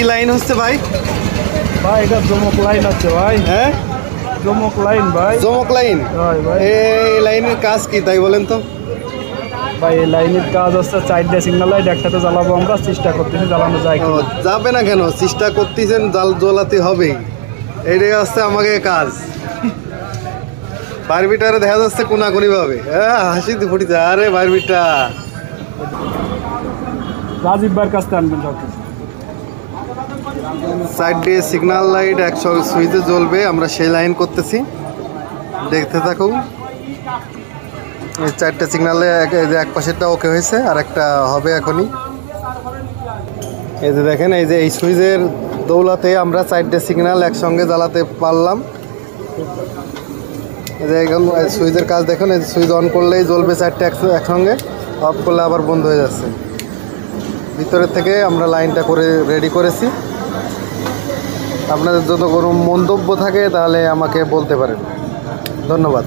কি লাইন হচ্ছে ভাই? ভাই এটা জমক লাইন আছে ভাই। হ্যাঁ, জমক লাইন ভাই। জমক লাইন। ভাই এই লাইনের কাজ কি তাই বলেন তো? ভাই এই লাইনের কাজ হচ্ছে 4টে সিগন্যাল লাইট একটাতে জ্বালাবো, আমরা চেষ্টা করতেছি জ্বালানো যায় কি। যাবে না কেন, চেষ্টা করতেছেন, জাল জ্বলাতে হবেই, এইটাই হচ্ছে আমাকে কাজ। বারবিটারে দেখা যাচ্ছে কোনাকুনি ভাবে, হ্যাঁ হাসিতে ফুটিছে। আরে বারবিটা রাজীব ভাইয়ের কাছ থেকে আনবেন সব। সাইডে সিগন্যাল লাইট একশো সুইচে জ্বলবে, আমরা সেই লাইন করতেছি, দেখতে থাকুন। এই 4টে সিগন্যালে এক পাশেরটা ওকে হয়েছে, আর একটা হবে এখনই। এই যে দেখেন, এই যে এই সুইচের দৌলাতে আমরা 4টে সিগন্যাল একসঙ্গে জ্বালাতে পারলাম। এই যে এখন সুইচের কাজ দেখুন, এই সুইচ অন করলেই জ্বলবে 4টে একসঙ্গে, অফ করলে আবার বন্ধ হয়ে যাচ্ছে। ভিতরের থেকে আমরা লাইনটা করে রেডি করেছি। আপনাদের যদি কোনো মন্তব্য থাকে তাহলে আমাকে বলতে পারেন। ধন্যবাদ।